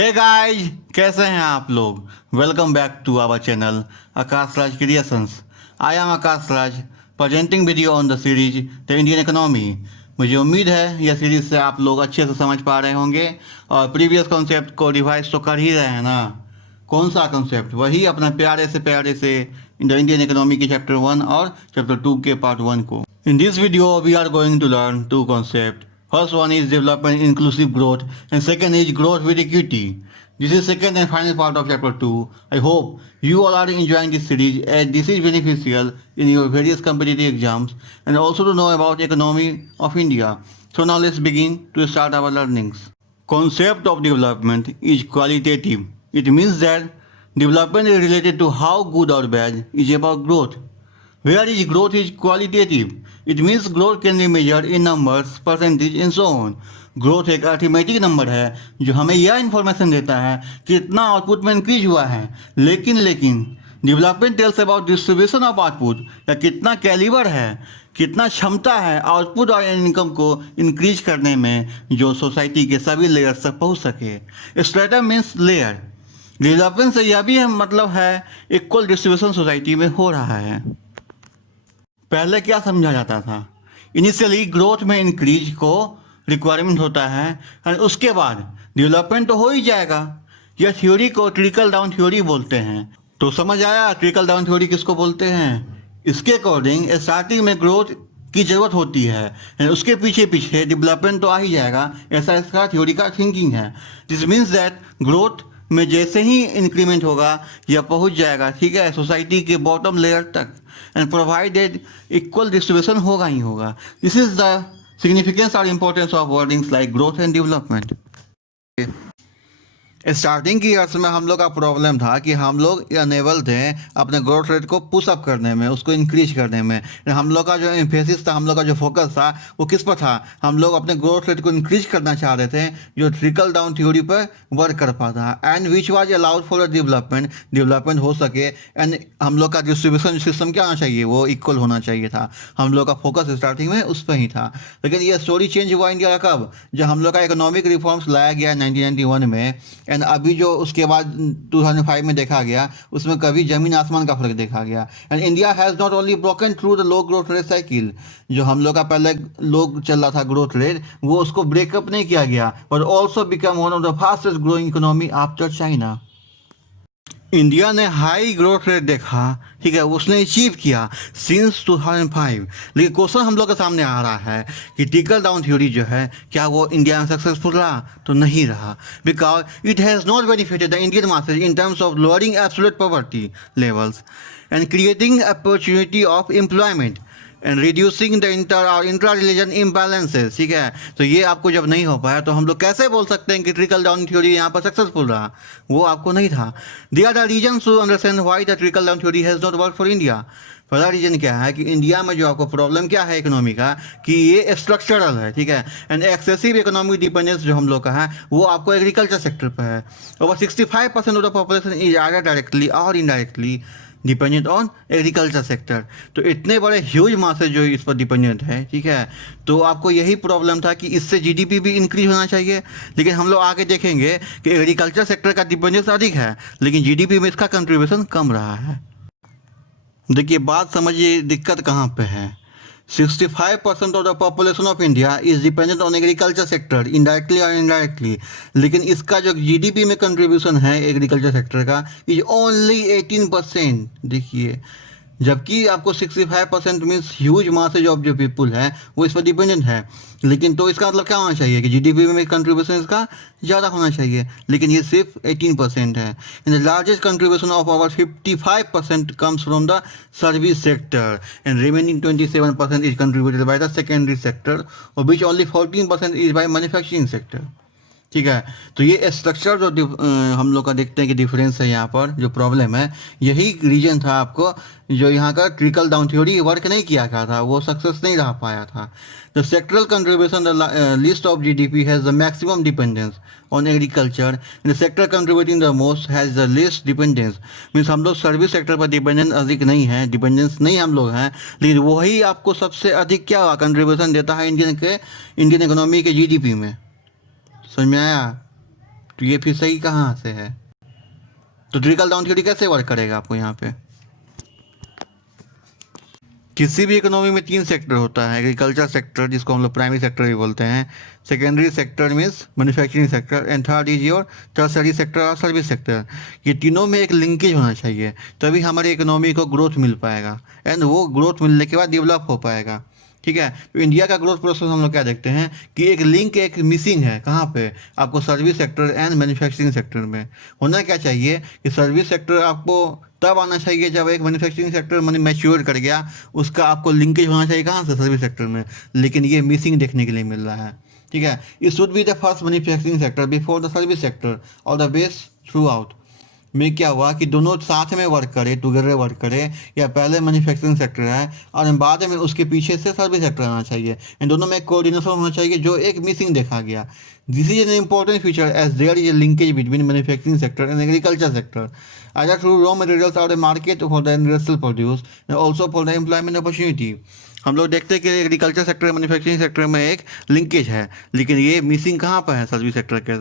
Hey guys, कैसे हैं आप लोग। Welcome back to our channel Akash Raj creations. I am Akash Raj presenting video on the series the Indian economy. मुझे उम्मीद है यह सीरीज से आप लोग अच्छे से समझ पा रहे होंगे और प्रीवियस कॉन्सेप्ट को रिवाइज तो कर ही रहे हैं ना। कौन सा कॉन्सेप्ट? वही अपना प्यारे से द इंडियन इकोनॉमी के चैप्टर 1 और चैप्टर 2 के पार्ट 1 को। In this video we are going to learn two concept. First one is development inclusive growth and second is growth with equity. This is second and final part of chapter 2. I hope you all are enjoying this series as this is beneficial in your various competitive exams and also to know about economy of India. So now let's begin to start our learnings. Concept of development is qualitative. It means that development is related to how good or bad is about growth. Whereas growth is qualitative. It means growth can be measured in numbers, percentage and so on. Growth एक arithmetic number है जो हमें यह information देता है कि इतना output में इंक्रीज हुआ है। लेकिन development tells about distribution of output, या कितना कैलिबर है, कितना क्षमता है आउटपुट और इनकम को इंक्रीज करने में जो सोसाइटी के सभी लेयर्स तक पहुंच सके। Strata means layer. डेवलपमेंट से यह भी मतलब है इक्वल डिस्ट्रीब्यूशन सोसाइटी में हो रहा है। पहले क्या समझा जाता था? इनिशियली ग्रोथ में इंक्रीज को रिक्वायरमेंट होता है और उसके बाद डेवलपमेंट तो हो ही जाएगा। यह थ्योरी को ट्रिकल डाउन थ्योरी बोलते हैं। तो समझ आया ट्रिकल डाउन थ्योरी किसको बोलते हैं? इसके अकॉर्डिंग स्टार्टिंग में ग्रोथ की जरूरत होती है, उसके पीछे पीछे डेवलपमेंट तो आ ही जाएगा। ऐसा इसका थ्योरी का थिंकिंग है। दिस मीन्स दैट ग्रोथ में जैसे ही इंक्रीमेंट होगा यह पहुंच जाएगा, ठीक है, सोसाइटी के बॉटम लेयर तक, एंड प्रोवाइडेड इक्वल डिस्ट्रीब्यूशन होगा ही होगा। दिस इज द सिग्निफिकेंस और importance of wordings like growth and development. Starting की ईयर्स में हम लोग का प्रॉब्लम था कि हम लोग अनेबल थे अपने ग्रोथ रेट को पुश अप करने में, उसको इंक्रीज करने में। हम लोग का जो एम्फेसिस था, हम लोग का जो फोकस था वो किस पर था? हम लोग अपने ग्रोथ रेट को इंक्रीज करना चाह रहे थे जो ट्रिकल डाउन थ्योरी पर वर्क कर पाता, and which was allowed for development हो सके। एंड हम लोग का डिस्ट्रीब्यूशन सिस्टम क्या होना चाहिए? वो इक्वल होना चाहिए था। हम लोग का फोकस स्टार्टिंग में उस पर ही था। लेकिन ये स्टोरी चेंज हुआ इंडिया का कब? जब हम लोग का इकोनॉमिक रिफॉर्म्स लाया गया 1991 में, एंड अभी जो उसके बाद 2005 में देखा गया उसमें कभी जमीन आसमान का फर्क देखा गया। And India has not only broken through the low growth rate cycle. जो हम लोग का पहले लोग चल रहा था ग्रोथ रेट, वो उसको ब्रेकअप नहीं किया गया, but also become one of the fastest growing economy after China. India ने हाई ग्रोथ रेट देखा, ठीक है, उसने अचीव किया सिंस 2005। लेकिन क्वेश्चन हम लोग के सामने आ रहा है कि ट्रिकल डाउन थ्योरी जो है क्या वो इंडिया में सक्सेसफुल रहा? तो नहीं रहा, because it has not benefited the Indian masses in terms of lowering absolute poverty levels and creating opportunity of employment and reducing the intra religion imbalances. ठीक है, तो ये आपको जब नहीं हो पाया तो हम लोग कैसे बोल सकते हैं कि ट्रिकल डाउन थ्योरी यहाँ पर सक्सेसफुल रहा? वो आपको नहीं था। They are the reasons to understand why the trickle down theory has not work for India. पहला रीजन क्या है कि इंडिया में जो आपको प्रॉब्लम क्या है इकोनॉमी का, कि ये स्ट्रक्चरल है, ठीक है, एंड एक्सेसिव इकोनॉमिक डिपेंडेंस जो हम लोग का है वो आपको एग्रीकल्चर सेक्टर पर है। Over 65% of the population is either directly और indirectly dependent on agriculture sector. तो इतने बड़े ह्यूज मासेज जो इस पर डिपेंडेंट है, ठीक है, तो आपको यही प्रॉब्लम था कि इससे जीडीपी भी इंक्रीज होना चाहिए। लेकिन हम लोग आगे देखेंगे कि एग्रीकल्चर सेक्टर का डिपेंडेंस अधिक है लेकिन जीडीपी में इसका कंट्रीब्यूशन कम रहा है। देखिए बात समझिए दिक्कत कहाँ पे है। 65% of the population of India is dependent on agriculture sector indirectly और इनडायरेक्टली, लेकिन इसका जो जीडीपी में कंट्रीब्यूशन है एग्रीकल्चर सेक्टर का इज ओनली 18%। देखिए, जबकि आपको 65% मीन्स ह्यूज मासेज ऑफ जो पीपुल है वो इस पर डिपेंडेंट है। लेकिन तो इसका मतलब क्या होना चाहिए कि जीडीपी में कंट्रीब्यूशन इसका ज़्यादा होना चाहिए, लेकिन ये सिर्फ 18% है। In the largest contribution of our 55% comes from the service sector and remaining 27% is contributed by the secondary sector और which only 14% is by manufacturing sector. ठीक है, तो ये स्ट्रक्चर जो हम लोग का देखते हैं कि डिफरेंस है यहाँ पर, जो प्रॉब्लम है यही रीजन था आपको जो यहाँ का ट्रिकल डाउन थ्योरी वर्क नहीं किया गया था, वो सक्सेस नहीं रह पाया था। The sectoral contribution the list of GDP has the maximum dependence on agriculture, the sector contributing the most has the लेस्ट dependence. Means हम लोग सर्विस सेक्टर पर डिपेंडेंस अधिक नहीं है, डिपेंडेंस नहीं हम लोग हैं, लेकिन वही आपको सबसे अधिक क्या कंट्रीब्यूशन देता है इंडियन इकोनॉमी के जीडीपी में। समझ में आया? तो ये फिर सही कहाँ से है? तो ट्रिकल डाउन थ्योरी कैसे वर्क करेगा आपको यहाँ पे? किसी भी इकोनॉमी में तीन सेक्टर होता है। एग्रीकल्चर सेक्टर, जिसको हम लोग प्राइमरी सेक्टर भी बोलते हैं, secondary sector means manufacturing sector, and third is your tertiary sector और सर्विस सेक्टर। ये तीनों में एक लिंकेज होना चाहिए, तभी हमारी इकोनॉमी को ग्रोथ मिल पाएगा, एंड वो ग्रोथ मिलने के बाद डेवलप हो पाएगा। ठीक है, तो इंडिया का ग्रोथ प्रोसेस हम लोग क्या देखते हैं कि एक लिंक, एक मिसिंग है। कहाँ पे? आपको service sector and manufacturing sector में होना क्या चाहिए कि सर्विस सेक्टर आपको तब आना चाहिए जब एक मैन्युफैक्चरिंग सेक्टर मैच्योर कर गया, उसका आपको लिंकेज होना चाहिए कहाँ से? सर्विस सेक्टर में। लेकिन ये मिसिंग देखने के लिए मिल रहा है। ठीक है, it should be the first manufacturing sector before the service sector और द बेस थ्रू आउट। में क्या हुआ कि दोनों साथ में वर्क करे, टुगेदर वर्क करे, या पहले मैन्युफैक्चरिंग सेक्टर है और बाद में उसके पीछे से सर्विस सेक्टर आना चाहिए। इन दोनों में कोऑर्डिनेशन होना चाहिए, जो एक मिसिंग देखा गया। This is an important feature as there is a linkage between manufacturing sector and agriculture sector, either through raw materials or a market for the industrial produce and also for the employment opportunity। हम लोग देखते हैं कि agriculture sector, manufacturing sector में एक linkage है, लेकिन ये मिसिंग कहाँ पर है? सर्विस सेक्टर के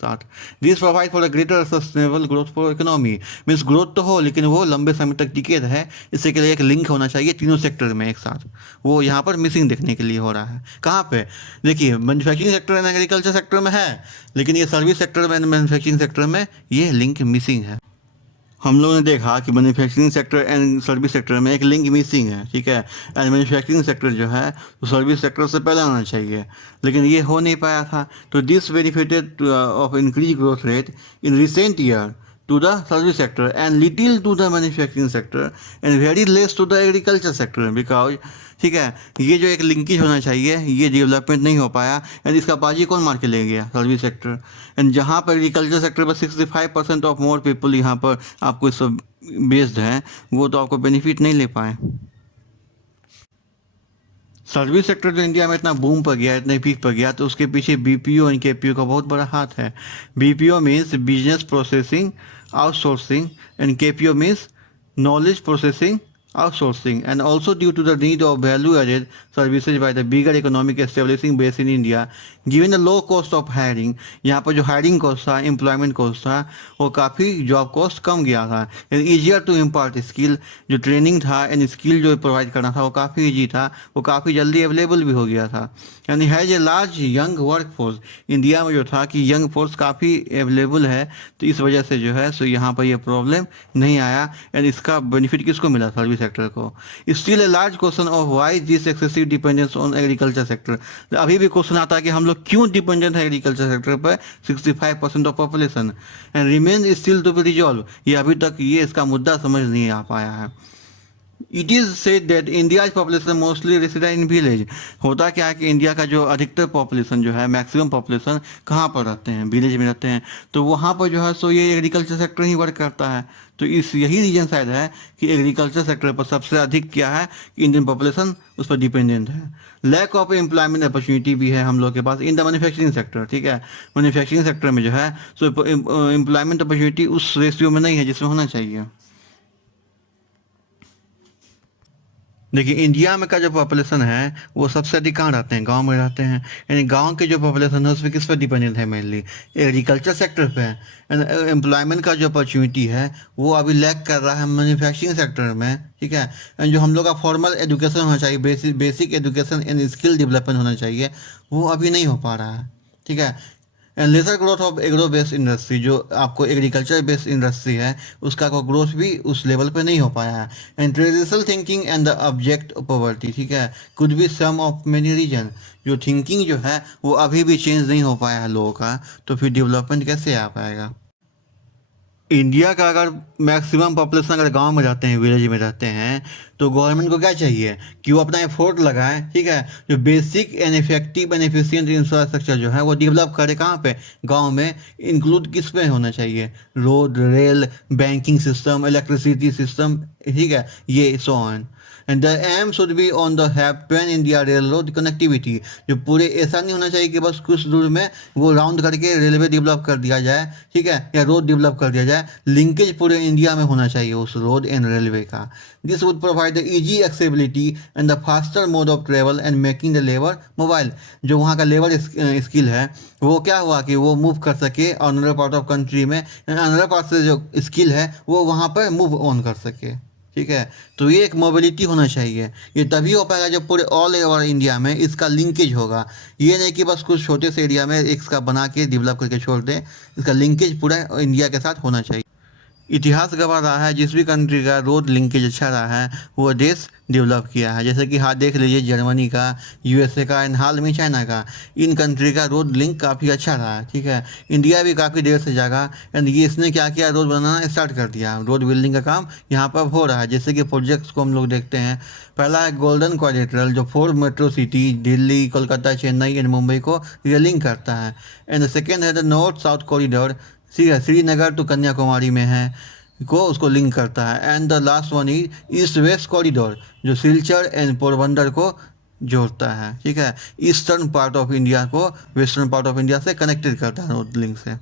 साथ। This provide for a greater sustainable growth for economy. Means growth तो हो, लेकिन वो लंबे समय तक टिके रहे, इससे के लिए एक लिंक होना चाहिए तीनों सेक्टर में एक साथ। वो यहाँ पर मिसिंग देखने के लिए हो रहा है। कहाँ पे? देखिए, manufacturing sector and agriculture sector में है, लेकिन ये service sector and manufacturing sector में ये लिंक मिसिंग है। हम लोगों ने देखा कि manufacturing sector and service sector में एक लिंक मिसिंग है। ठीक है, एंड मैन्युफैक्चरिंग सेक्टर जो है तो सर्विस सेक्टर से पहले आना चाहिए, लेकिन ये हो नहीं पाया था। तो this benefited of increase growth rate in recent year to the service sector and little to the manufacturing sector and very less to the agriculture sector because ठीक है, ये जो एक लिंकेज होना चाहिए, ये डेवलपमेंट नहीं हो पाया, एंड इसका बाजी कौन मार के ले गया? Service sector. एंड जहाँ पर एग्रीकल्चर सेक्टर पर 65% ऑफ मोर पीपल यहाँ पर आपको इस बेस्ड हैं, वो तो आपको बेनिफिट नहीं ले पाए। सर्विस सेक्टर जो इंडिया में इतना बूम पर गया, इतने पीक पर गया, तो उसके पीछे बीपीओ एंड केपीओ का बहुत बड़ा हाथ है। BPO means business processing outsourcing and KPO means knowledge processing outsourcing, and also due to the need of value added services by the bigger economic establishing base in India, given the low cost of hiring। यहाँ पर जो hiring cost था, employment cost था, वो काफ़ी job cost कम गया था, and easier to impart skill, जो ट्रेनिंग था एंड स्किल जो प्रोवाइड करना था वो काफ़ी ईजी था, वो काफ़ी जल्दी अवेलेबल भी हो गया था। And has a large young work force. India में जो था कि यंग फोर्स काफ़ी अवेलेबल है, तो इस वजह से जो है सो यहाँ पर ये प्रॉब्लम नहीं आया, एंड इसका बेनिफिट किसको मिला? सर्विस सेक्टर को। Still a large question of why this excessive dependence on agriculture sector. अभी भी क्वेश्चन आता है कि हम लोग क्यों डिपेंडेंट है एग्रीकल्चर सेक्टर पर 65% of population, and remain still to be resolve. ये अभी तक ये इसका मुद्दा समझ नहीं आ पाया है। It is said that India population mostly resident in village. होता क्या है कि इंडिया का जो अधिकतर पॉपुलेशन जो है, मैक्सिमम पॉपुलेशन कहाँ पर रहते हैं? विलेज में रहते हैं। तो वहाँ पर जो है सो ये एग्रीकल्चर सेक्टर ही वर्क करता है। तो इस यही रीजन शायद है कि एग्रीकल्चर सेक्टर पर सबसे अधिक क्या है कि इंडियन पॉपुलेशन उस पर डिपेंडेंट है। लैक ऑफ एम्प्लॉयमेंट अपॉर्चुनिटी भी है हम लोग के पास इन द मैन्युफैक्चरिंग सेक्टर। ठीक है, मैन्युफैक्चरिंग सेक्टर में जो है सो एम्प्लॉयमेंट अपॉर्चुनिटी उस रेशियो में नहीं है जिसमें होना चाहिए। देखिए, इंडिया में का जो पॉपुलेशन है वो सबसे अधिक कहाँ रहते हैं? गांव में रहते हैं। यानी गांव के जो पॉपुलेशन है उसमें किस पर डिपेंडेंट है? मेनली एग्रीकल्चर सेक्टर पे है। एम्प्लॉयमेंट का जो अपॉर्चुनिटी है वो अभी लैक कर रहा है मैन्युफैक्चरिंग सेक्टर में। ठीक है, जो हम लोग का फॉर्मल एजुकेशन होना चाहिए, basic education and skill development होना चाहिए, वो अभी नहीं हो पा रहा है। ठीक है, and lesser growth of agro based industry, जो आपको एग्रीकल्चर बेस्ड इंडस्ट्री है उसका को ग्रोथ भी उस लेवल पे नहीं हो पाया है। And traditional thinking and the object of poverty, ठीक है, could be some of many reason. जो थिंकिंग जो है वो अभी भी चेंज नहीं हो पाया है लोगों का, तो फिर डेवलपमेंट कैसे आ पाएगा? इंडिया का अगर मैक्सिमम पॉपुलेशन अगर गांव में रहते हैं, विलेज में रहते हैं, तो गवर्नमेंट को क्या चाहिए कि वो अपना एफोर्ट लगाए। ठीक है, जो basic and effective and efficient infrastructure जो है वो डेवलप करे। कहाँ पे? गांव में। इंक्लूड किस पे होना चाहिए? Road, rail, banking system, electricity system, ठीक है, ये so on. And the aim should be on the have pan India rail road connectivity, जो पूरे ऐसा नहीं होना चाहिए कि बस कुछ दूर में वो राउंड करके रेलवे डेवलप कर दिया जाए, ठीक है, या रोड डेवलप कर दिया जाए, लिंकेज पूरे इंडिया में होना चाहिए उस रोड एंड रेलवे का। This would provide the easy accessibility and the faster mode of travel and making the labour mobile, जो वहाँ का लेबर स्किल है वो क्या हुआ कि वो मूव कर सके अनदर पार्ट ऑफ कंट्री में, अनदर पार्ट से जो स्किल है वो वहाँ पर मूव ऑन कर सके, ठीक है। तो ये एक मोबिलिटी होना चाहिए, ये तभी हो पाएगा जब पूरे ऑल ओवर इंडिया में इसका लिंकेज होगा। ये नहीं कि बस कुछ छोटे से एरिया में इसका बना के डेवलप करके छोड़ दें, इसका लिंकेज पूरा इंडिया के साथ होना चाहिए। इतिहास गवाह रहा है जिस भी कंट्री का रोड लिंकेज अच्छा रहा है वो देश डेवलप किया है, जैसे कि हाँ देख लीजिए जर्मनी का, यूएसए का एंड हाल में चाइना का, इन कंट्री का रोड लिंक काफ़ी अच्छा रहा है, ठीक है। इंडिया भी काफ़ी देर से जागा एंड ये इसने क्या किया, रोड बनाना स्टार्ट कर दिया, रोड बिल्डिंग का काम यहाँ पर हो रहा है। जैसे कि प्रोजेक्ट्स को हम लोग देखते हैं, पहला है गोल्डन क्वाड्रिलेटरल जो 4 metro city Delhi, Kolkata, Chennai and Mumbai को ये लिंक करता है। एंड सेकेंड है द नॉर्थ साउथ कॉरिडोर, ठीक है, श्रीनगर टू कन्याकुमारी में है को उसको लिंक करता है। And the last one is east west corridor जो सिलचर एंड पोरबंदर को जोड़ता है, ठीक है, ईस्टर्न पार्ट ऑफ इंडिया को वेस्टर्न पार्ट ऑफ इंडिया से कनेक्टेड करता है रोड लिंक से।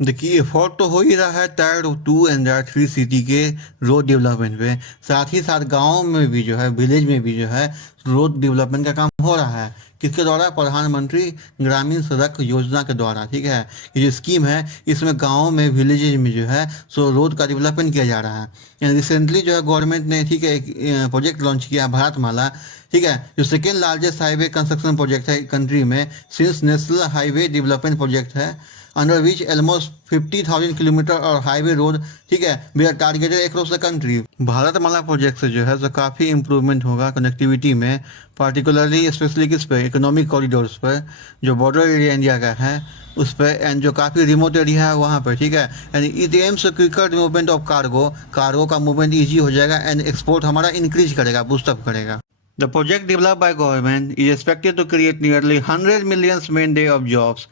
देखिए एफर्ट तो हो ही रहा है टायर 2 एंड टायर 3 सिटी के रोड डेवलपमेंट पे, साथ ही साथ गाँव में भी जो है, विलेज में भी जो है रोड डेवलपमेंट का काम हो रहा है। किसके द्वारा? प्रधानमंत्री ग्रामीण सड़क योजना के द्वारा, ठीक है। ये जो स्कीम है इसमें गाँव में, विलेजेज में जो है सो रोड का डेवलपमेंट किया जा रहा है। एंड रिसेंटली जो है गवर्नमेंट ने, ठीक है, एक प्रोजेक्ट लॉन्च किया भारतमाला, ठीक है, जो second largest highway construction project है कंट्री में since national highway development project है, अंडर विच ऑलमोस्ट 50,000 किलोमीटर और हाईवे रोड, ठीक है, we are targeted across the country. Bharatmala project से जो है तो काफ़ी इंप्रूवमेंट होगा कनेक्टिविटी में, पार्टिकुलरली स्पेशली किस पे, इकोनॉमिक कॉरिडोर्स पर जो बॉर्डर एरिया इंडिया का है उस पर, एंड जो काफ़ी रिमोट एरिया है वहाँ पर, ठीक है। And it aims quicker movement of cargo का मूवमेंट ईजी हो जाएगा एंड एक्सपोर्ट हमारा इंक्रीज करेगा, बूस्टअप करेगा। The project developed by government is expected to create nearly 100 million man day of jobs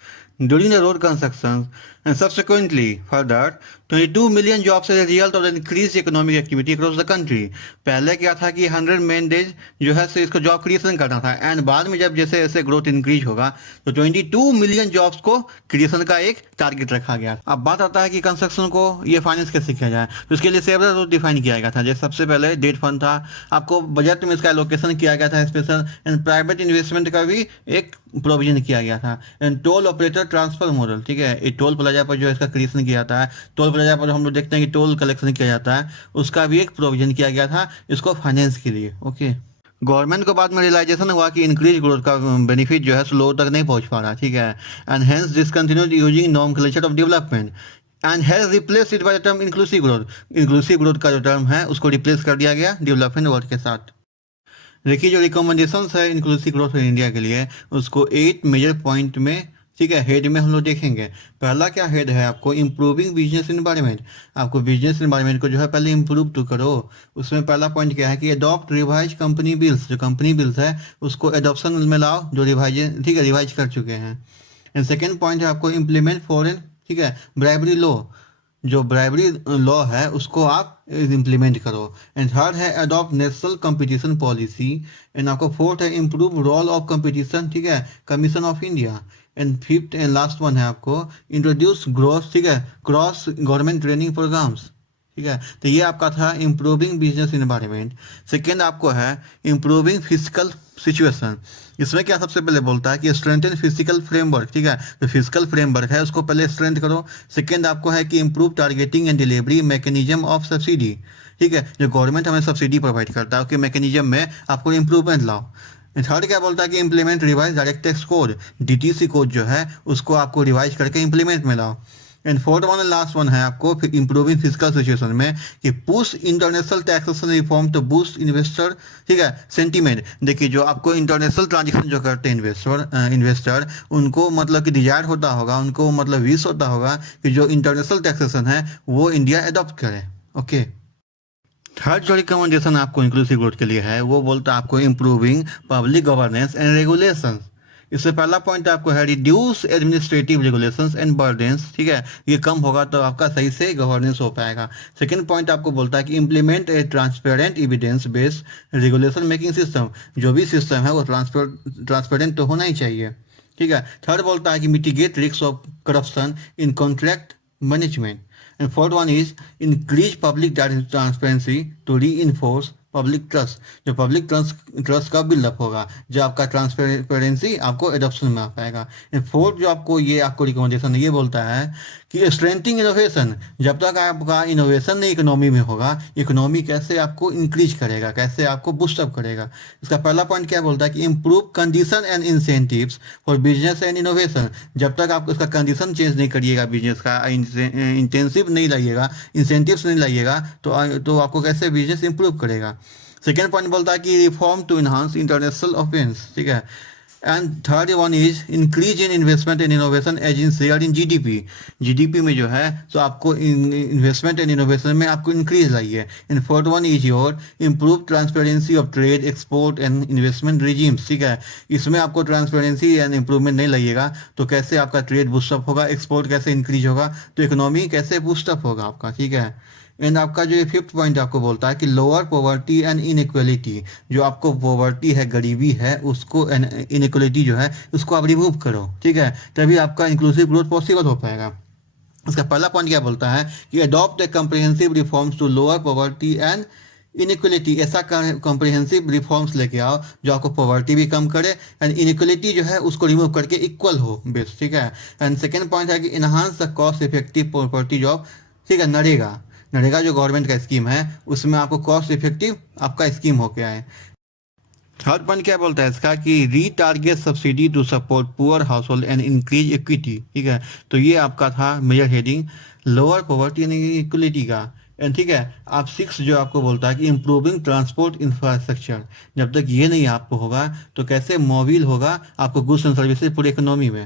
during the road construction and subsequently further 22 million jobs as a result of the increased economic activity across the country। पहले क्या था कि 100 man days जो है इसको job creation करना था, and बाद में जब जैसे जैसे ग्रोथ इंक्रीज होगा तो 22 मिलियन जॉब्स को क्रिएशन का एक टारगेट रखा गया। अब बात आता है कि कंस्ट्रक्शन को ये फाइनेंस कैसे किया जाए, तो इसके लिए सेवरल रूट डिफाइन किया गया था। जैसे सबसे पहले डेट फंड था, आपको बजट में इसका एलोकेशन किया गया था स्पेशल, एंड प्राइवेट इन्वेस्टमेंट का भी एक प्रोविजन किया गया था। And told operator transfer model, ठीक है, ये टोल प्लाजा पर जो इसका क्रिएशन किया जाता है, टोल प्लाजा पर हम लोग देखते हैं कि टोल कलेक्शन किया जाता है, उसका भी एक प्रोविजन किया गया था इसको फाइनेंस के लिए, ओके। गवर्नमेंट को बाद में रियलाइजेशन हुआ कि इंक्रीज ग्रोथ का बेनिफिट जो है स्लो तक नहीं पहुंच पा रहा, ठीक है, and hence discontinued using nomenclature of development and has replace it by the term inclusive growth. Inclusive growth का जो टर्म है उसको रिप्लेस कर दिया गया डेवलपमेंट वर्ड के साथ। देखिए जो रिकमेंडेशंस है इंक्लूसिव ग्रोथ इन इंडिया के लिए उसको 8 मेजर पॉइंट में, ठीक है, हेड में हम लोग देखेंगे। पहला क्या हेड है आपको, इम्प्रूविंग बिजनेस इन्वायरमेंट। आपको बिजनेस इन्वायरमेंट को जो है पहले इम्प्रूव तो करो। उसमें पहला पॉइंट क्या है कि अडॉप्ट रिवाइज कंपनी बिल्स, जो कंपनी बिल्स है उसको एडॉप्शन में लाओ जो रिवाइज, ठीक है, रिवाइज कर चुके हैं। एंड सेकेंड पॉइंट है आपको इम्प्लीमेंट फॉरेन, ठीक है, ब्राइबरी लॉ, जो ब्राइबरी लॉ है उसको आप इम्प्लीमेंट करो। एंड थर्ड है adopt national competition policy. And आपको फोर्थ है इम्प्रूव रोल ऑफ कंपटीशन, ठीक है, commission of India. And fifth and last one है आपको इंट्रोड्यूस ग्रोस, ठीक है, क्रॉस गवर्नमेंट ट्रेनिंग प्रोग्राम्स, ठीक है। तो ये आपका था इम्प्रूविंग बिजनेस इन्वायरमेंट। सेकेंड आपको है इम्प्रूविंग फिजिकल सिचुएशन। इसमें क्या सबसे पहले बोलता है कि स्ट्रेंथन फिजिकल फ्रेमवर्क, ठीक है, तो फिजिकल फ्रेमवर्क है उसको पहले स्ट्रेंथ करो। सेकेंड आपको है कि improve targeting and delivery mechanism of subsidy, ठीक है, जो गवर्नमेंट हमें सब्सिडी प्रोवाइड करता है उसके मैकेनिज्म में आपको इम्प्रूवमेंट लाओ। थर्ड क्या बोलता है कि implement revise direct tax code, DTC code जो है उसको आपको रिवाइज करके इम्प्लीमेंट में लाओ। And fourth one and last one है आपको इम्प्रूविंग फिजिकल सिचुएशन में कि push international taxation reform to boost investor, ठीक है, सेंटीमेंट। देखिए जो आपको इंटरनेशनल ट्रांजेक्शन जो करते हैं इन्वेस्टर उनको मतलब कि डिजायर होता होगा, उनको मतलब विश होता होगा कि जो इंटरनेशनल टैक्सेशन है वो इंडिया एडॉप्ट करे, ओके। थर्ड जो रिकमेंडेशन आपको इंक्लूसिव ग्रोथ के लिए है वो बोलता है आपको improving public governance and regulation. इससे पहला पॉइंट आपको है reduce administrative regulations and burdens, ठीक है, ये कम होगा तो आपका सही से गवर्नेंस हो पाएगा। सेकंड पॉइंट आपको बोलता है कि इम्प्लीमेंट ए transparent evidence based regulation making system, जो भी सिस्टम है वो ट्रांसपेरेंट तो होना ही चाहिए, ठीक है। थर्ड बोलता है कि mitigate risk of corruption in contract management. And fourth one is increase public transparency to reinforce public trust. जो पब्लिक ट्रस्ट का बिल्डअप होगा, जो आपका ट्रांसपेरेंसी आपको एडॉप्शन में आ पाएगा। एंड फोर्थ जो आपको रिकमेंडेशन ये बोलता है कि स्ट्रेंथिंग इनोवेशन, जब तक आपका इनोवेशन नहीं इकोनॉमी में होगा, इकोनॉमी कैसे आपको इंक्रीज करेगा, कैसे आपको बूस्टअप करेगा। इसका पहला पॉइंट क्या बोलता है कि improve condition and incentives for business and innovation. जब तक आप उसका कंडीशन चेंज नहीं करिएगा, बिजनेस का इंटेंसिव नहीं लाइएगा, इंसेंटिव्स नहीं लाइएगा, तो आपको कैसे बिजनेस इंप्रूव करेगा। सेकेंड पॉइंट बोलता है कि reform to enhance international affairs, ठीक है। And third one is increase in investment and innovation as in share in GDP. GDP में जो है तो आपको इन्वेस्टमेंट एंड इनोवेशन में आपको इंक्रीज लाइए। And fourth one is your improve transparency of trade export and investment regimes, ठीक है। इसमें आपको ट्रांसपेरेंसी एंड इम्प्रूवमेंट नहीं लाइएगा तो कैसे आपका ट्रेड बूस्टअप होगा, एक्सपोर्ट कैसे इंक्रीज होगा, तो इकोनॉमी कैसे बूस्टअप होगा आपका, ठीक है। एंड आपका जो फिफ्थ पॉइंट आपको बोलता है कि लोअर पॉवर्टी एंड इनइक्वलिटी, जो आपको पॉवर्टी है, गरीबी है, उसको इनइक्वलिटी जो है उसको आप रिमूव करो, ठीक है, तभी आपका इंक्लूसिव ग्रोथ पॉसिबल हो पाएगा। इसका पहला पॉइंट क्या बोलता है कि adopt a comprehensive reforms to lower poverty and inequality. ऐसा कॉम्प्रिहेंसिव रिफॉर्म्स लेके आओ जो आपको पॉवर्टी भी कम करे एंड इनइक्वलिटी जो है उसको रिमूव करके इक्वल हो बेस, ठीक है। एंड सेकेंड पॉइंट है कि enhance the cost effective property job, ठीक है। नरेगा जो गवर्नमेंट का स्कीम है उसमें आपको कॉस्ट इफेक्टिव आपका स्कीम हो गया है। थर्ड पॉइंट क्या बोलता है इसका कि retarget subsidy to support poor household and increase equity, ठीक है। तो ये आपका था major heading lower poverty and equality का। एंड ठीक है, आप 6 जो आपको बोलता है कि इम्प्रूविंग ट्रांसपोर्ट इंफ्रास्ट्रक्चर, जब तक ये नहीं आपको होगा तो कैसे मोबिल होगा आपको गुड्स एंड सर्विसेज पूरी इकोनॉमी में।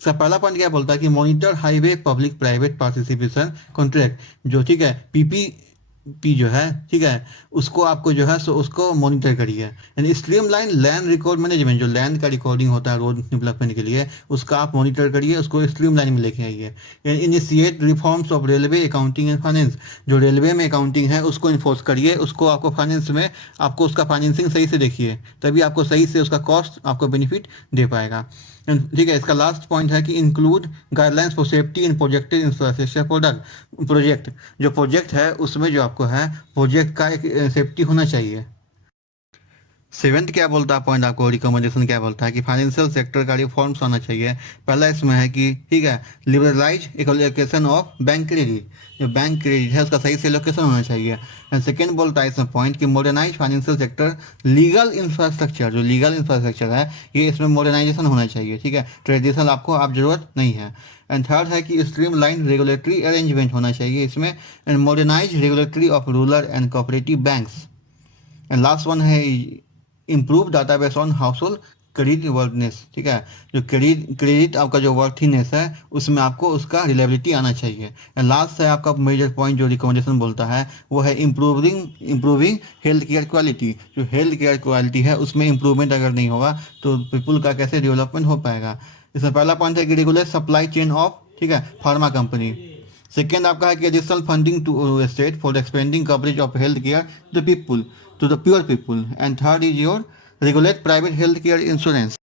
इसका पहला पॉइंट क्या बोलता है कि monitor highway public private participation contract, जो ठीक है पीपीपी जो है, ठीक है, उसको आपको जो है सो उसको मॉनिटर करिए। यानी स्ट्रीमलाइन लैंड रिकॉर्ड मैनेजमेंट, जो लैंड का रिकॉर्डिंग होता है रोड डेवलपमेंट के लिए, उसका आप मॉनिटर करिए, उसको स्ट्रीमलाइन में लेके आइए। Initiate reforms of railway accounting and finance, जो रेलवे में अकाउंटिंग है उसको इन्फोर्स करिए, उसको आपको फाइनेंस में आपको उसका फाइनेंसिंग सही से देखिए, तभी आपको सही से उसका कॉस्ट आपको बेनिफिट दे पाएगा। ठीक है, इसका लास्ट पॉइंट है कि include guidelines for safety in projected infrastructure project. जो प्रोजेक्ट है उसमें जो आपको है प्रोजेक्ट का एक सेफ्टी होना चाहिए। सेवेंथ क्या बोलता है पॉइंट आपको रिकमेंडेशन क्या बोलता है कि फाइनेंशियल सेक्टर का रिफॉर्म्स होना चाहिए। पहला इसमें है कि ठीक है liberalise allocation of bank credit, जो बैंक क्रेडिट है उसका सही से एलोकेशन होना चाहिए। एंड सेकेंड बोलता है इसमें पॉइंट कि modernise financial sector legal infrastructure, जो लीगल इंफ्रास्ट्रक्चर है ये इसमें मॉडर्नाइजेशन होना चाहिए, ठीक है, ट्रेडिशनल आपको आप जरूरत नहीं है। एंड थर्ड है कि स्ट्रीमलाइन रेगुलेटरी अरेंजमेंट होना चाहिए इसमें, and modernize regulatory of rural and cooperative banks. And last one है improve database on household credit worthiness, ठीक है, जो क्रेडिट आपका जो वर्थीनेस है उसमें आपको उसका रिलायबिलिटी आना चाहिए। एंड लास्ट है आपका मेजर पॉइंट जो रिकमेंडेशन बोलता है वो है इम्प्रूविंग हेल्थ केयर क्वालिटी। जो हेल्थ केयर क्वालिटी है उसमें इम्प्रूवमेंट अगर नहीं होगा तो पीपुल का कैसे डेवलपमेंट हो पाएगा। इसमें पहला पॉइंट है कि रेगुलर सप्लाई चेन ऑफ, ठीक है, फार्मा कंपनी। सेकेंड आपका है कि additional funding to state for expending coverage of health care to the people, to the pure people. And third is your regulate private health care insurance.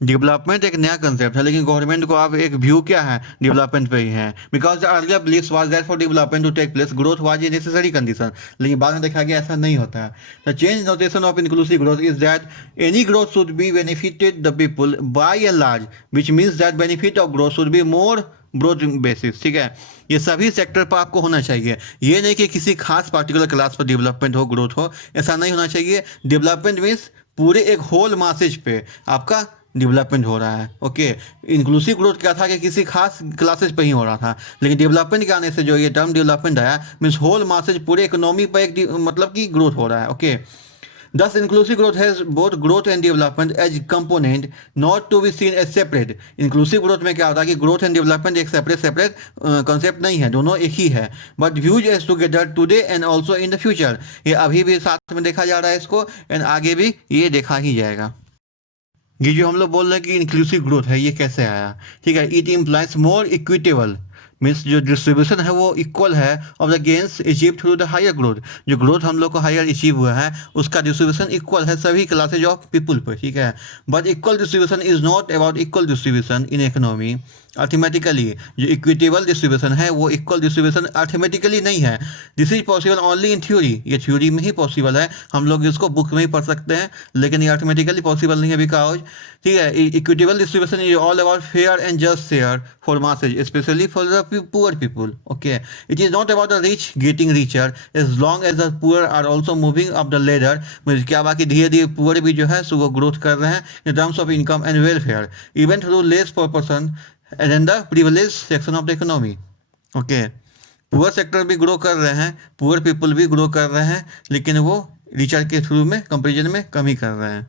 Development एक नया concept है लेकिन government को अब एक व्यू क्या है डेवलपमेंट पे ही है, because the earlier belief was that for development to take place growth was a necessary condition, लेकिन बाद में देखा गया ऐसा नहीं होता है। The change notation of inclusive growth is that any growth should be benefited the people by and large, which means that benefit of growth should be more broad basis, ठीक है। ये सभी सेक्टर पर आपको होना चाहिए, ये नहीं कि किसी खास पार्टिकुलर क्लास पर डेवलपमेंट हो, ग्रोथ हो, ऐसा नहीं होना चाहिए। डेवलपमेंट मीन्स पूरे एक होल मासेज पे आपका डेवलपमेंट हो रहा है। ओके, इंक्लूसिव ग्रोथ क्या था कि किसी खास क्लासेज पे ही हो रहा था, लेकिन डेवलपमेंट के आने से जो ये टर्म डेवलपमेंट आया मीन्स होल मासेज पूरे इकोनॉमी पर एक मतलब कि ग्रोथ हो रहा है। Okay, thus inclusive growth has both growth and development as component not to be seen as separate। inclusive growth में क्या होता है कि growth and development एक सेपरेट कंसेप्ट नहीं है, दोनों एक ही है, but viewed as together today and also in the future। ये अभी भी साथ में देखा जा रहा है इसको, एंड आगे भी ये देखा ही जाएगा। ये जो हम लोग बोल रहे हैं कि इंक्लूसिव ग्रोथ है, ये कैसे आया? ठीक है, it implies more equitable, means जो डिस्ट्रीब्यूशन है वो इक्वल है of the gains achieve through the higher growth. जो ग्रोथ हम लोग को हायर अचीव हुआ है उसका डिस्ट्रीब्यूशन इक्वल है सभी क्लासेज ऑफ पीपुल पर, ठीक है। But equal distribution is not about equal distribution in economy arithmetically. जो इक्विटेबल डिस्ट्रीब्यूशन है वो इक्वल डिस्ट्रीब्यूशन अर्थमेटिकली नहीं है। This is possible only in theory, ये थ्योरी में ही पॉसिबल है, हम लोग इसको बुक में ही पढ़ सकते हैं, लेकिन ये अर्थमेटिकली पॉसिबल नहीं है बिकॉज, ठीक है, equitable distribution is all about fair and just share for masses specially for the poor people, okay. It is not about the rich getting richer as long as the poor are also moving up the ladder. क्या बाकी धीरे धीरे poor भी जो है सो वो growth कर रहे हैं in terms of income and welfare even through less per person and the privilege section of the economy, okay. Poor sector भी ग्रो कर रहे हैं, पुअर पीपल भी ग्रो कर रहे हैं, लेकिन वो रिचर के थ्रू में कंपेरिजन में कम ही कर रहे हैं।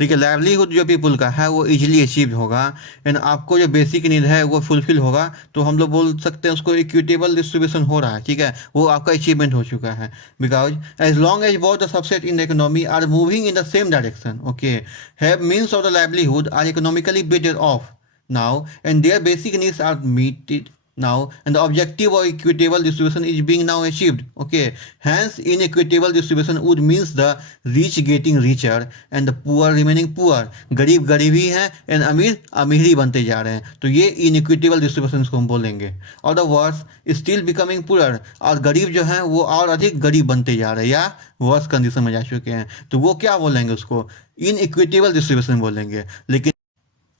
देखिए, लाइवलीहुड जो पीपल का है वो इजीली अचीव होगा एंड आपको जो बेसिक नीड है वो फुलफिल होगा, तो हम लोग बोल सकते हैं उसको इक्विटेबल डिस्ट्रीब्यूशन हो रहा है, ठीक है, वो आपका अचीवमेंट हो चुका है। Because as long as both the subset in the economy are moving in the same direction, okay, have means of the livelihood are economically better off now and their basic needs are met now and the objective of equitable distribution is being now achieved, okay. Hence inequitable distribution would means the rich getting richer and the poor remaining poor, गरीब गरीब ही हैं and अमीर अमीर ही बनते जा रहे हैं, तो ये inequitable distribution को हम बोलेंगे। और the worse still becoming poorer, और गरीब जो हैं वो और अधिक गरीब बनते जा रहे हैं या वर्स कंडीशन में जा चुके हैं, तो वो क्या बोलेंगे, उसको इनइक्विटेबल डिस्ट्रीब्यूशन बोलेंगे। लेकिन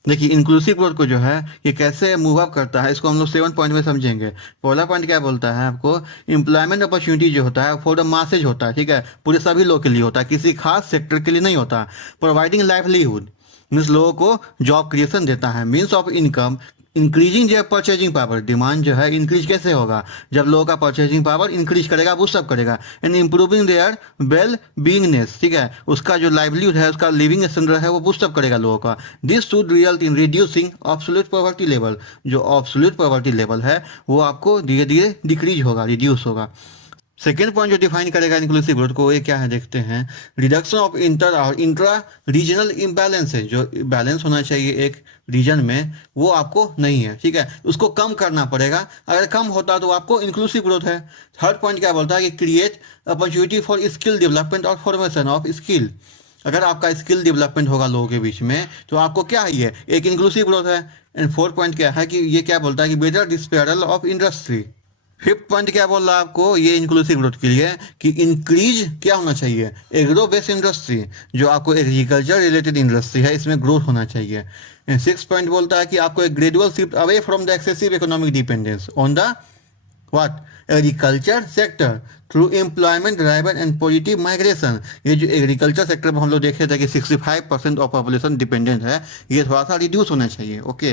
देखिए, इंक्लूसिव ग्रोथ को जो है ये कैसे मूव अप करता है इसको हम लोग 7 पॉइंट में समझेंगे। पहला पॉइंट क्या बोलता है आपको, एम्प्लॉयमेंट अपॉर्चुनिटी जो होता है फॉर द मासेज होता है, ठीक है, पूरे सभी लोग के लिए होता है, किसी खास सेक्टर के लिए नहीं होता। प्रोवाइडिंग लाइवलीहुड मीन्स लोगों को जॉब क्रिएशन देता है, मीन्स ऑफ इनकम इंक्रीजिंग जो परचेजिंग पावर, डिमांड जो है इंक्रीज कैसे होगा, जब लोगों का परचेजिंग पावर इंक्रीज करेगा, बूस्टअप करेगा एंड इंप्रूविंग देयर वेल बीइंगनेस, ठीक है, उसका जो लाइवलीहुड है उसका लिविंग स्टैंडर्ड है वो बूस्टअप करेगा लोगों का। This should result in reducing absolute poverty level, जो ऑब्सोल्यूट पॉवर्टी लेवल है वो आपको धीरे धीरे डिक्रीज होगा, रिड्यूस होगा। सेकेंड पॉइंट जो डिफाइन करेगा इंक्लूसिव ग्रोथ को, ये क्या है देखते हैं, रिडक्शन ऑफ इंटर और इंट्रा रीजनल इम्बैलेंस है, जो बैलेंस होना चाहिए एक रीजन में वो आपको नहीं है, ठीक है, उसको कम करना पड़ेगा, अगर कम होता तो आपको इंक्लूसिव ग्रोथ है। थर्ड पॉइंट क्या बोलता है कि create opportunity for skill development और फॉर्मेशन ऑफ स्किल, अगर आपका स्किल डेवलपमेंट होगा लोगों के बीच में तो आपको क्या है, ये एक इंक्लूसिव ग्रोथ है। एंड फोर्थ पॉइंट क्या है कि ये क्या बोलता है कि better dispersal of industry. Fifth point क्या बोल रहा है आपको, ये इंक्लूसिव ग्रोथ के लिए कि इंक्रीज क्या होना चाहिए, एग्रो बेस्ड इंडस्ट्री, जो आपको एग्रीकल्चर रिलेटेड इंडस्ट्री है इसमें ग्रोथ होना चाहिए। एंड सिक्स पॉइंट बोलता है कि आपको एक gradual shift away from the excessive economic dependence on the what agriculture sector through employment driven and positive migration. ये जो एग्रीकल्चर सेक्टर में हम लोग देखे थे कि 65% ऑफ पॉपुलेशन डिपेंडेंट है, ये थोड़ा सा रिड्यूस होना चाहिए, ओके।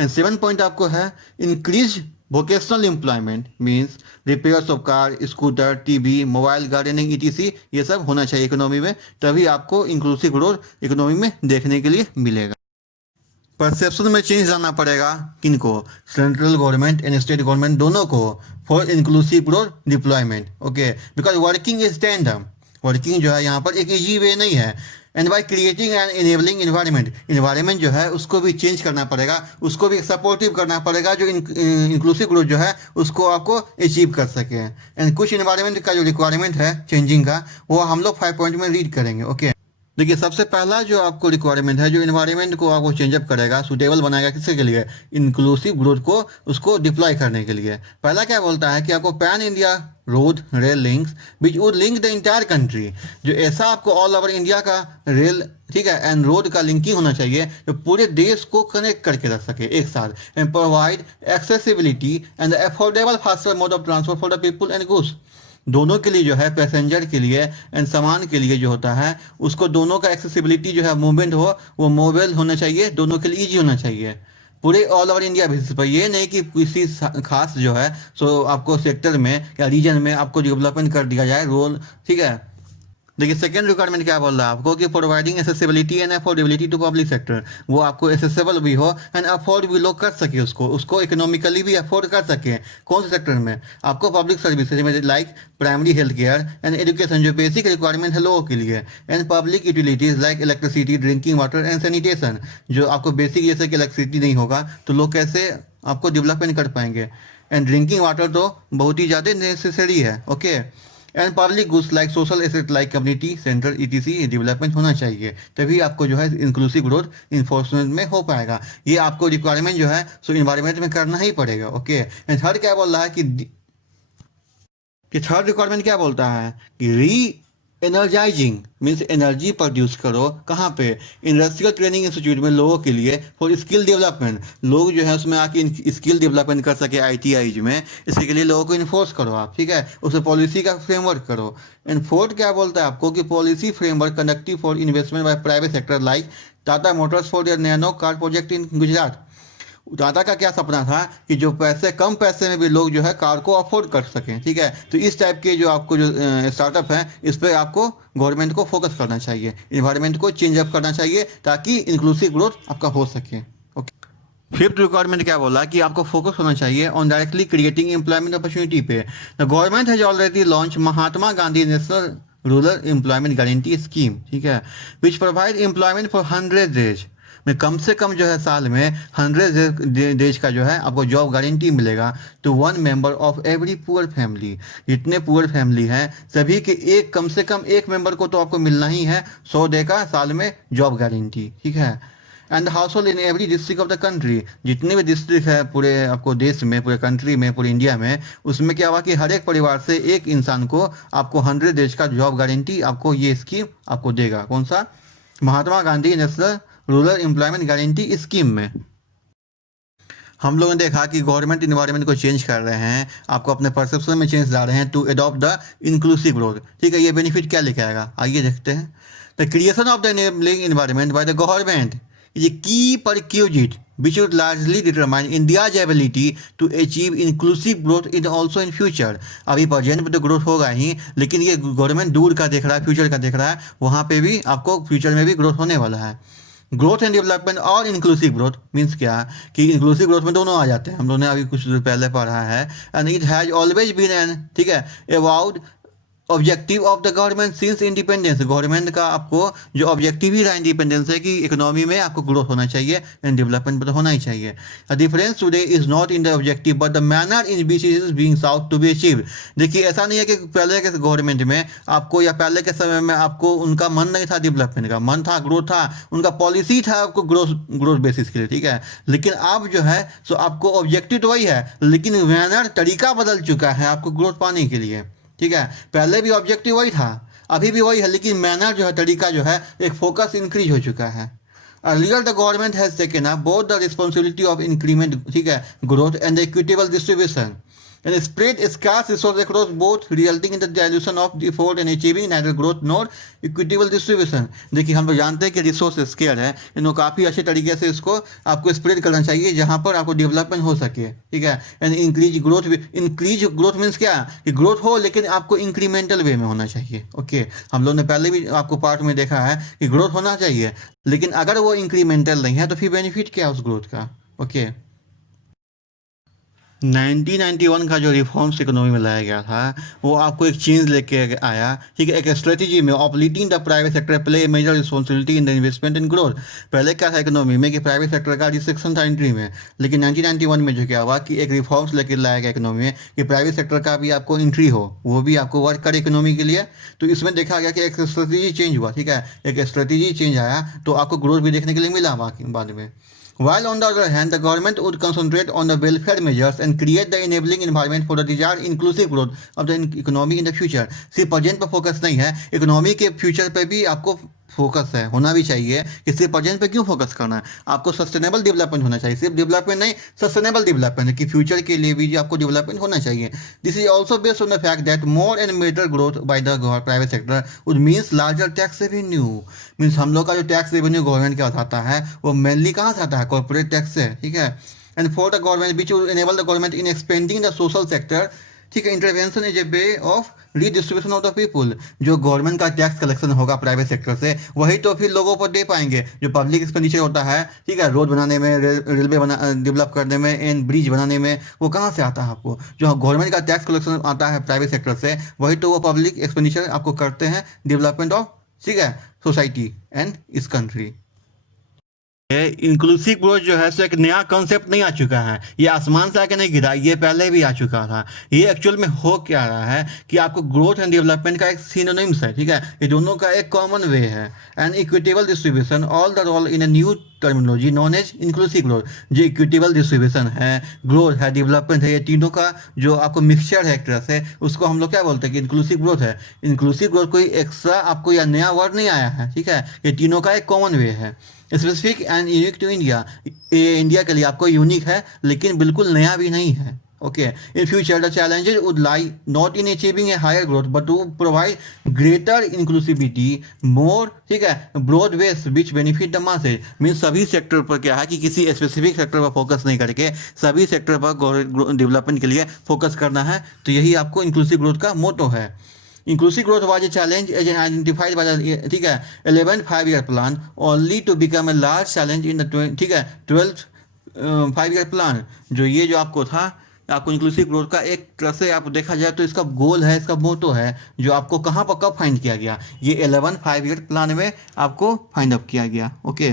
एंड सेवन पॉइंट आपको है increase vocational employment means repairs of car, scooter, TV, mobile, gardening etc, ये सब होना चाहिए इकोनॉमी में, तभी आपको इंक्लूसिव ग्रोथ इकोनॉमी में देखने के लिए मिलेगा। परसेप्शन में चेंज लाना पड़ेगा किनको, central government and state government दोनों को, for inclusive growth deployment, okay. Because working is tandem, working जो है यहाँ पर एक इजी वे नहीं है। And by creating and enabling environment जो है उसको भी चेंज करना पड़ेगा, उसको भी सपोर्टिव करना पड़ेगा, जो इंक्लूसिव ग्रोथ जो है उसको आपको अचीव कर सके। एंड कुछ इन्वायरमेंट का जो रिक्वायरमेंट है चेंजिंग का वो हम लोग 5 पॉइंट में रीड करेंगे, ओके। देखिए, सबसे पहला जो आपको रिक्वायरमेंट है, जो इन्वायरमेंट को आपको चेंजअप करेगा, सुटेबल बनाएगा किसके के लिए, इंक्लूसिव ग्रोथ को उसको डिप्लॉय करने के लिए। पहला क्या बोलता है कि आपको pan India road rail links which would link the entire country, जो ऐसा आपको ऑल ओवर इंडिया का रेल, ठीक है, एंड रोड का लिंकिंग होना चाहिए जो पूरे देश को कनेक्ट करके रख सके एक साथ। And provide accessibility and affordable faster mode of transport for the people and goods, दोनों के लिए जो है, पैसेंजर के लिए एंड सामान के लिए जो होता है उसको दोनों का एक्सेसिबिलिटी जो है, मूवमेंट हो वो मोबाइल होना चाहिए, दोनों के लिए ईजी होना चाहिए पूरे ऑल ओवर इंडिया बेसिस पर। ये नहीं कि किसी खास जो है सो आपको सेक्टर में या रीजन में आपको डेवलपमेंट कर दिया जाए रोल, ठीक है, देखिए सेकंड रिक्वायरमेंट क्या बोल रहा है आपको कि providing accessibility and affordability to public sector, वो आपको एसेसिबल भी हो एंड अफोर्ड भी लोग कर सके, उसको उसको इकोनॉमिकली भी अफोर्ड कर सके। कौन से सेक्टर में? आपको पब्लिक सर्विसेज में, like primary health care and education, जो बेसिक रिक्वायरमेंट है लोगों के लिए, and public utilities like electricity, drinking water and sanitation, जो आपको बेसिक, जैसे कि इलेक्ट्रिसिटी नहीं होगा तो लोग कैसे आपको डेवलपमेंट कर पाएंगे, एंड ड्रिंकिंग वाटर तो बहुत ही ज़्यादा नेसेसरी है। Okay, and public goods like social asset like community centre etc development होना चाहिए, तभी आपको जो है इंक्लूसिव ग्रोथ इन्फोर्समेंट में हो पाएगा। ये आपको रिक्वायरमेंट जो है सो इन्वायरमेंट में करना ही पड़ेगा। ओके, एंड थर्ड क्या बोल रहा है कि थर्ड रिक्वायरमेंट क्या बोलता है कि री एनर्जाइजिंग मीन्स एनर्जी प्रोड्यूस करो, कहाँ पे? इंडस्ट्रियल ट्रेनिंग इंस्टीट्यूट में लोगों के लिए फॉर स्किल डेवलपमेंट, लोग जो है उसमें आके स्किल डेवलपमेंट कर सके आईटीआईज में, इसके लिए लोगों को इन्फोर्स करो आप, ठीक है, उसे पॉलिसी का फ्रेमवर्क करो। एंड फोर्थ क्या बोलता है आपको कि policy framework conductive for investment by private sector like Tata Motors for their nano car project in Gujarat. Tata का क्या सपना था कि जो पैसे, कम पैसे में भी लोग जो है कार को अफोर्ड कर सकें, ठीक है। तो इस टाइप के जो आपको जो स्टार्टअप है, इस पर आपको गवर्नमेंट को फोकस करना चाहिए, इन्वायरमेंट को चेंज अप करना चाहिए ताकि इंक्लूसिव ग्रोथ आपका हो सके। ओके, फिफ्थ रिक्वायरमेंट क्या बोला कि आपको फोकस होना चाहिए on directly creating employment opportunity पे। The government has already launch Mahatma Gandhi national rural employment guarantee scheme, ठीक है, which provide employment for 100 days में, कम से कम जो है साल में 100 डेज का जो है आपको जॉब गारंटी मिलेगा to one member of every poor family. जितने पुअर फैमिली हैं सभी के एक, कम से कम एक मेंबर को तो आपको मिलना ही है 100 डे का साल में जॉब गारंटी, ठीक है। And house hold in every district of the country, जितने भी डिस्ट्रिक्ट है पूरे आपको देश में, पूरे कंट्री में, पूरे इंडिया में, उसमें क्या हुआ कि हर एक परिवार से एक इंसान को आपको 100 डेज का जॉब गारंटी आपको ये स्कीम आपको देगा। कौन सा? Mahatma Gandhi national rural employment guarantee scheme में। हम लोगों ने देखा कि गवर्नमेंट इन्वायरमेंट को चेंज कर रहे हैं, आपको अपने परसेप्शन में चेंज ला रहे हैं to adopt the inclusive growth, ठीक है। ये बेनिफिट क्या लेके आएगा, आइए देखते हैं। The creation of the enabling environment by the government is a की prerequisite which would largely determine India's ability to achieve inclusive growth in also in future। अभी प्रेजेंट में तो ग्रोथ होगा ही, लेकिन ये गवर्नमेंट दूर का देख रहा है, फ्यूचर का देख रहा है, वहाँ पे भी आपको फ्यूचर में भी ग्रोथ होने वाला है। ग्रोथ एंड डेवलपमेंट और इंक्लूसिव ग्रोथ मीन्स क्या कि इंक्लूसिव ग्रोथ में दोनों आ जाते हैं, हम लोगों ने अभी कुछ देर पहले पढ़ा है। And it has always been an, ठीक है, about objective of the government since independence. Government का आपको जो ऑब्जेक्टिव ही रहा इंडिपेंडेंस है कि इकोनॉमी में आपको ग्रोथ होना चाहिए एंड डेवलपमेंट तो होना ही चाहिए। The difference today is not in the objective but the manner in which is being sought to be achieve. देखिए ऐसा नहीं है कि पहले के गवर्नमेंट में आपको या पहले के समय में आपको उनका मन नहीं था डेवलपमेंट का, मन था, ग्रोथ था, उनका पॉलिसी था आपको ग्रोथ बेसिस के लिए, ठीक है। लेकिन अब जो है सो आपको ऑब्जेक्टिव तो वही है, लेकिन मैनर, तरीका बदल चुका है आपको ग्रोथ पाने के लिए, ठीक है। पहले भी ऑब्जेक्टिव वही था, अभी भी वही है, लेकिन मैनर जो है, तरीका जो है, एक फोकस इंक्रीज हो चुका है। Earlier the government has taken up both the responsibility of increment, ठीक है, growth and the equitable distribution and spread scarce resources across both, resulting in the dilution of the effort and achieving neither growth nor equitable distribution। देखिए हम लोग जानते हैं कि resource square है, इनको काफ़ी अच्छे तरीके से इसको आपको स्प्रेड करना चाहिए जहाँ पर आपको डेवलपमेंट हो सके, ठीक है। And increase growth, increase growth means क्या कि ग्रोथ हो लेकिन आपको इंक्रीमेंटल वे में होना चाहिए। ओके, हम लोग ने पहले भी आपको पार्ट में देखा है कि ग्रोथ होना चाहिए, लेकिन अगर वो इंक्रीमेंटल नहीं है तो फिर बेनिफिट क्या है उस ग्रोथ का। ओके, 1991 का जो रिफॉर्म्स इकोनॉमी में लाया गया था वो आपको एक चेंज लेके आया, ठीक है, एक स्ट्रेटेजी में of leading the private sector play major responsibility in the investment and growth. पहले क्या था इकोनॉमी में कि प्राइवेट सेक्टर का रिस्ट्रिक्शन था एंट्री में, लेकिन 1991 में जो क्या हुआ कि एक रिफॉर्म्स लेके लाया गया इकोनॉमी में कि प्राइवेट सेक्टर का भी आपको एंट्री हो, वो भी आपको वर्क करे इकोनॉमी के लिए। तो इसमें देखा गया कि एक स्ट्रेटेजी चेंज हुआ, ठीक है, एक स्ट्रेटेजी चेंज आया तो आपको ग्रोथ भी देखने के लिए मिला बाद में। While on the other hand, the government would concentrate on the welfare measures and create the enabling environment for the desired inclusive growth of the economy in the future। सिर्फ प्रेजेंट पर focus नहीं है, economy के future पे भी आपको focus है, होना भी चाहिए कि सिर्फ प्रेजेंट पे क्यों फोकस करना है, आपको सस्टेनेबल डेवलपमेंट होना चाहिए, सिर्फ डेवलपमेंट नहीं, सस्टेनेबल डेवलपमेंट कि फ्यूचर के लिए भी आपको डेवलपमेंट होना चाहिए। This is also based on the fact that more and better growth by the private sector would means larger tax revenue. Means हम लोग का जो टैक्स रेवेन्यू गवर्नमेंट का आता है वो मेनली कहाँ से आता है, कॉर्पोरेट टैक्स से, ठीक है। And for the government which will enable the government in expanding the social sector, ठीक है, intervention is a way of redistribution of the people. जो गवर्नमेंट का टैक्स कलेक्शन होगा प्राइवेट सेक्टर से, वही तो फिर लोगों को दे पाएंगे। जो पब्लिक एक्सपेंडिचर होता है, ठीक है, रोड बनाने में, रेलवे बना डेवलप करने में एंड ब्रिज बनाने में, वो कहाँ से आता है आपको? जो गवर्नमेंट का टैक्स कलेक्शन आता है प्राइवेट सेक्टर से, वही तो वो पब्लिक एक्सपेंडिचर आपको करते हैं डेवलपमेंट ऑफ, ठीक है, सोसाइटी एंड इस कंट्री। इंक्लूसिव ग्रोथ जो है सो एक नया कॉन्सेप्ट नहीं आ चुका है, ये आसमान से आके नहीं गिरा, ये पहले भी आ चुका था। ये एक्चुअल में हो क्या रहा है कि आपको ग्रोथ एंड डेवलपमेंट का एक सिनोनिम्स है, ठीक है, ये दोनों का एक कॉमन वे है। And equitable distribution all the role in a new terminology known as inclusive growth. जो इक्विटेबल डिस्ट्रीब्यूशन है, ग्रोथ है, डेवलपमेंट है, ये तीनों का जो आपको मिक्सचर है एक तरह से, उसको हम लोग क्या बोलते हैं कि इंक्लूसिव ग्रोथ है। इंक्लूसिव ग्रोथ कोई एक्स्ट्रा आपको या नया वर्ड नहीं आया है, ठीक है, ये तीनों का एक कॉमन वे है। Specific and unique to India, ये इंडिया के लिए आपको यूनिक है, लेकिन बिल्कुल नया भी नहीं है। Okay, in future the challenges would lie not in achieving a higher growth but to provide greater inclusivity more, ठीक है, broad base which benefit the masses. Mean सभी सेक्टर पर क्या है कि किसी स्पेसिफिक सेक्टर पर फोकस नहीं करके सभी सेक्टर पर डेवलपमेंट के लिए फोकस करना है। तो यही आपको इंक्लूसिव ग्रोथ का मोटो है। Inclusive growth was a challenge as identified by the, ठीक है, 11th 5-year plan only to become a large challenge in the, ठीक है, 12th 5-year plan। जो ये जो आपको था, आपको इंक्लूसिव ग्रोथ का एक तरह से आप देखा जाए तो इसका गोल है, इसका मोटो है, जो आपको कहाँ पर कब फाइंड किया गया, ये 11th 5-year प्लान में आपको फाइंड अप किया गया। ओके,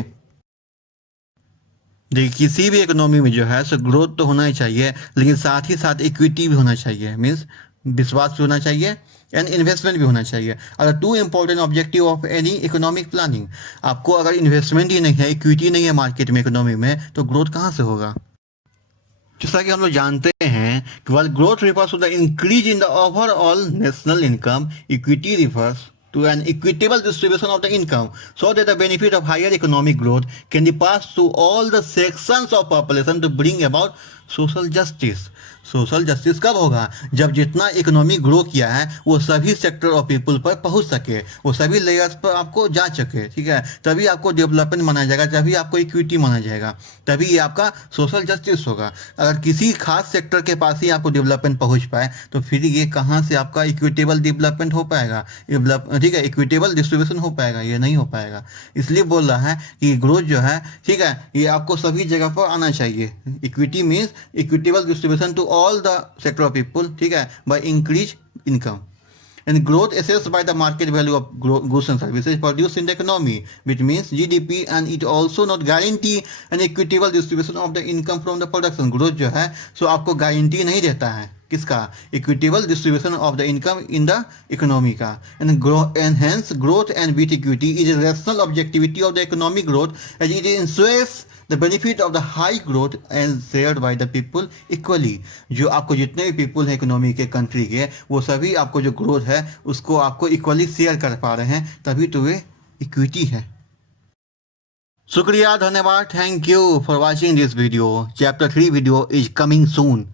देखिए किसी भी इकोनॉमी में जो है सो ग्रोथ तो होना ही चाहिए, लेकिन साथ ही साथ इक्विटी भी होना चाहिए, मीन्स विश्वास भी होना चाहिए एंड इन्वेस्टमेंट भी होना चाहिए। अगर two important objective of any economic planning, आपको अगर इन्वेस्टमेंट ही नहीं है, इक्विटी नहीं है मार्केट में, इकोनॉमी में, तो ग्रोथ कहाँ से होगा? जैसा कि हम लोग जानते हैं कि while growth refers to the increase in the overall national income, equity refers to an equitable distribution of the income so that the benefit of higher economic growth can be passed to all the sections of population to bring about social justice. Social justice कब होगा? जब जितना economy grow किया है वो सभी sector of people पर पहुंच सके, वो सभी लेयर्स पर आपको जा सके, ठीक है, तभी आपको डेवलपमेंट माना जाएगा, तभी आपको इक्विटी माना जाएगा, तभी ये आपका सोशल जस्टिस होगा। अगर किसी खास सेक्टर के पास ही आपको डेवलपमेंट पहुंच पाए तो फिर ये कहाँ से आपका इक्विटेबल डेवलपमेंट हो पाएगा, ठीक है, इक्विटेबल डिस्ट्रीब्यूशन हो पाएगा? ये नहीं हो पाएगा। इसलिए बोल रहा है कि ग्रोथ जो है, ठीक है, ये आपको सभी जगह पर आना चाहिए। Equity means equitable distribution to all the sector of people, ठीक है, by increased income and growth assessed by the market value of goods and services produced in the economy, which means GDP, and it also not guarantee an equitable distribution of the income from the production। growth जो है सो आपको guarantee नहीं देता है किसका? Equitable distribution of the income in the economy का। And hence growth and with equity is rational objectivity of the economic growth as it ensures the benefit of the high growth and shared by the people equally. जो आपको जितने भी people हैं economy के, country के, वो सभी आपको जो ग्रोथ है उसको आपको इक्वली शेयर कर पा रहे हैं, तभी तो वे इक्विटी है। शुक्रिया, धन्यवाद, thank you for watching this video. Chapter 3 video is coming soon.